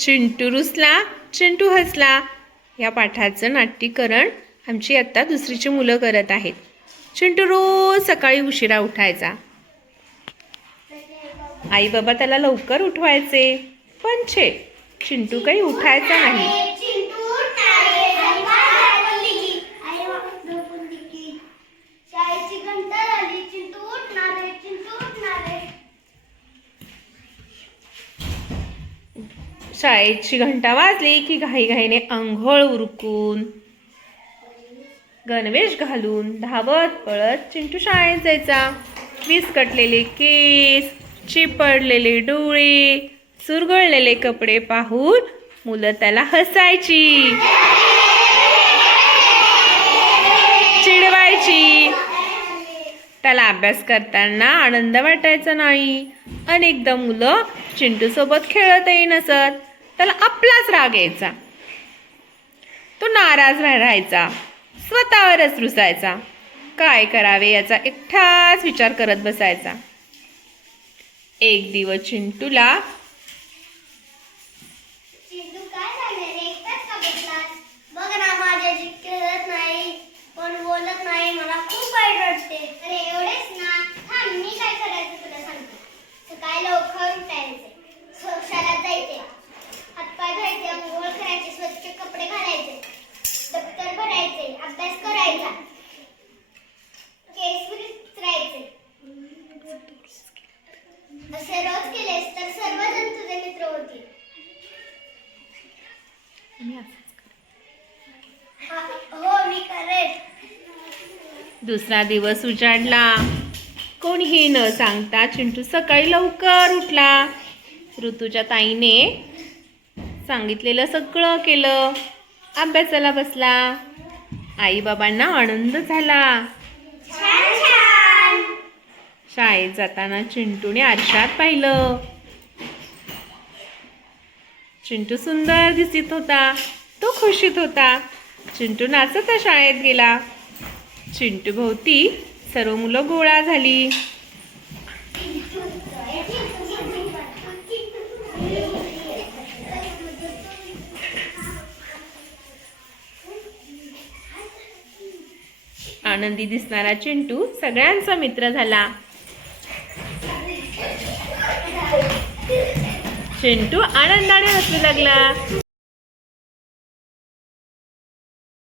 चिंटू रुसला चिंटू हसला. या पाठाचं नाट्यकरण आमची आत्ता दुसरीची मुलं करत आहेत. चिंटू रोज सकाळी उशिरा उठायचा. आई बाबा त्याला लवकर उठवायचे. पण छे चिंटू काही उठायचा नाही शाळेची घंटा झाली चिंटू उठणार आहे चिंटू उठणार आहे शाळेची घंटा वाजली की घाईघाईने आंघोळ उरकून गणवेश घालून धावत पळत चिंटू शाळेत जायचा. विस्कटलेले केस चिपडलेले डोळे चुरगळलेले कपडे पाहून मुलं त्याला हसायची. चिडवायची. त्याला अभ्यास करताना आनंद वाटायचा नाही. अनेकदा मुलं चिंटू सोबत खेळतही नसत. त्याला आपलाच राग यायचा. तो नाराज राहायचा. स्वतःवरच रुसायचा. काय करावे याचा एकठाच विचार करत बसायचा. एक दिवस चिंटूला चिंटू काय झालं रे एकटाच का बसलास बघ ना माझ्याशी खेळत नाही पण बोलत नाही मला खूप वाईट वाटते अरे एवढेच ना थांब मी काय करायचं तुला सांगते सकाळी लवकर उठायचे स- शाळेत जायचे हातपाय धुवायचे अंघोळ करायचे स्वच्छ कपडे घालायचे दप्तर भरायचे अभ्यास करायचा केस विचारायचे असे रोज केलेस तर सर्वजण तुझे मित्र होतील. हा, हो मी करेन. दुसरा दिवस उजाडला. कोणीही न सांगता चिंटू सकाळी लवकर उठला. ऋतूच्या ताईने सांगितलेलं सगळं केलं. अभ्यासाला बसला. आईबाबांना आनंद झाला. शाळेत जाताना चिंटूने आरशात पाहिलं. चिंटू सुंदर दिसत होता. तो खुशीत होता. चिंटू नाचत शाळेत गेला. चिंटू भोवती सर्व मुलं गोळा झाली. आनंदी दिसणारा चिंटू सगळ्यांचा मित्र झाला. चिंटू आनंदाने हसू लागला.